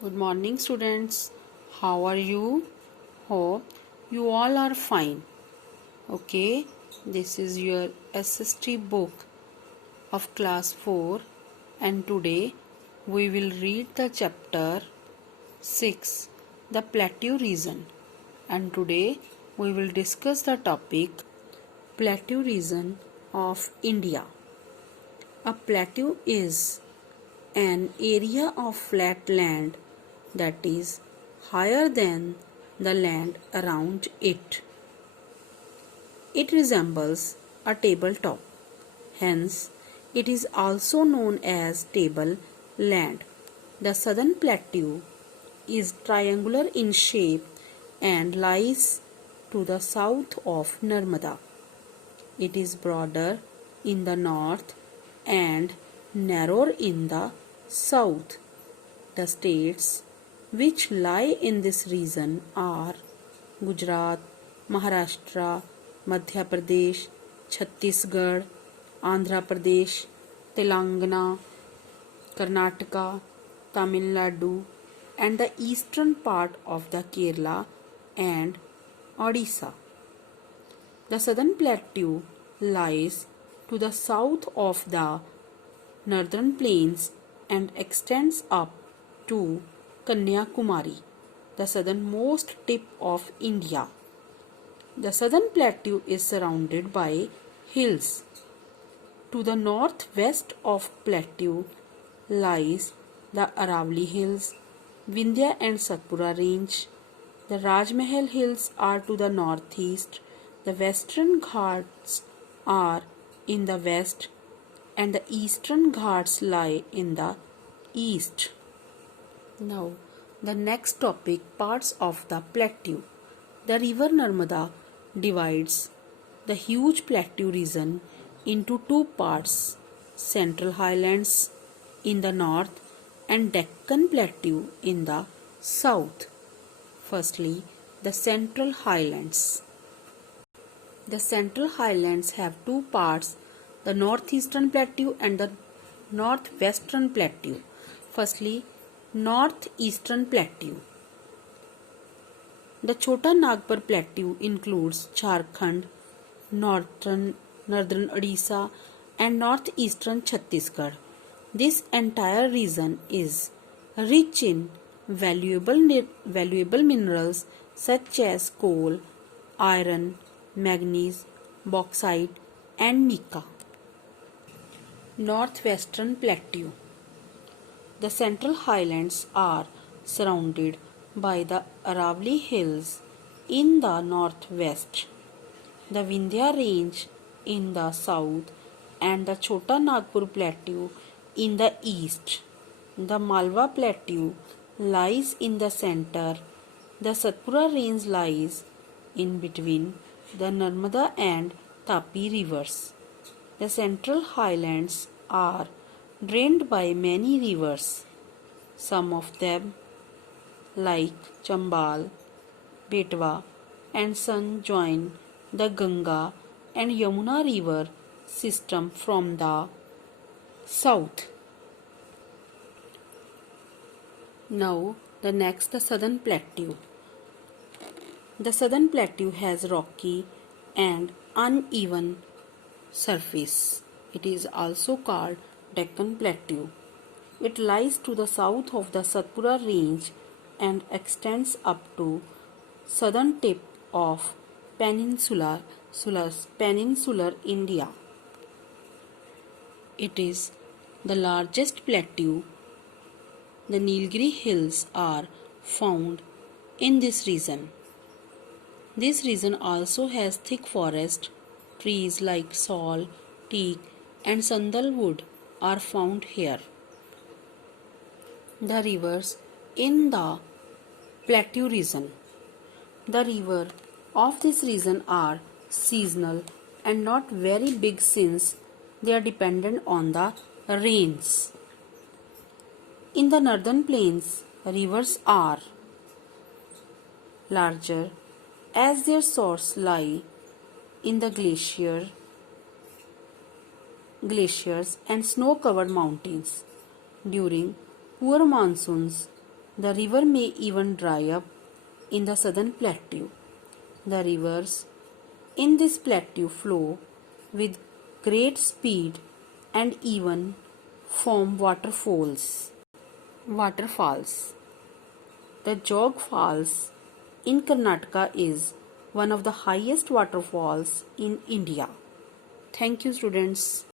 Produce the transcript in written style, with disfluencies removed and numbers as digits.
Good morning, students. How are you? Hope you all are fine. Okay, this is your SST book of class 4, and today we will read the chapter 6, the Plateau region. And today we will discuss the topic Plateau region of India. A plateau is an area of flat land that is higher than the land around it. It resembles a tabletop. Hence, it is also known as table land. The southern plateau is triangular in shape and lies to the south of Narmada. It is broader in the north and narrower in the south. The states which lie in this region are Gujarat, Maharashtra, Madhya Pradesh, Chhattisgarh, Andhra Pradesh, Telangana, Karnataka, Tamil Nadu, and the eastern part of the Kerala and Odisha. The southern plateau lies to the south of the northern plains and extends up to Kanyakumari, the southernmost tip of India. The southern plateau is surrounded by hills. To the northwest of plateau lies the Aravalli Hills, Vindhya and Satpura Range. The Rajmahal Hills are to the northeast. The Western Ghats are in the west and the Eastern Ghats lie in the east. Now, the next topic, parts of the plateau. The river Narmada divides the huge plateau region into two parts, Central Highlands in the north and Deccan Plateau in the south. Firstly, the Central Highlands. The Central Highlands have two parts, the Northeastern Plateau and the Northwestern Plateau. Firstly, Northeastern Plateau. The Chota Nagpur Plateau includes Jharkhand, northern Odisha and northeastern Chhattisgarh. This entire region is rich in valuable minerals such as coal, iron, manganese, bauxite and mica. Northwestern Plateau. The Central Highlands are surrounded by the Aravalli Hills in the northwest, the Vindhya Range in the south and the Chota Nagpur Plateau in the east. The Malwa Plateau lies in the center. The Satpura Range lies in between the Narmada and Tapi rivers. The Central Highlands are drained by many rivers. Some of them, like Chambal, Betwa, and Son, join the Ganga and Yamuna river system from the south. Now, the next, the Southern Plateau. The Southern Plateau has rocky and uneven surface. It is also called Deccan Plateau. It lies to the south of the Satpura Range and extends up to southern tip of peninsular India. It is the largest plateau. The Nilgiri Hills are found in this region. This region also has thick forest. Trees like sal, teak and sandalwood are found here. The rivers in the plateau region. The rivers of this region are seasonal and not very big since they are dependent on the rains. In the northern plains, rivers are larger as their source lie in the glaciers and snow-covered mountains. During poor monsoons, The river may even dry up in the southern plateau. The rivers in this plateau flow with great speed and even form waterfalls. The Jog Falls in Karnataka is one of the highest waterfalls in India. Thank you, students.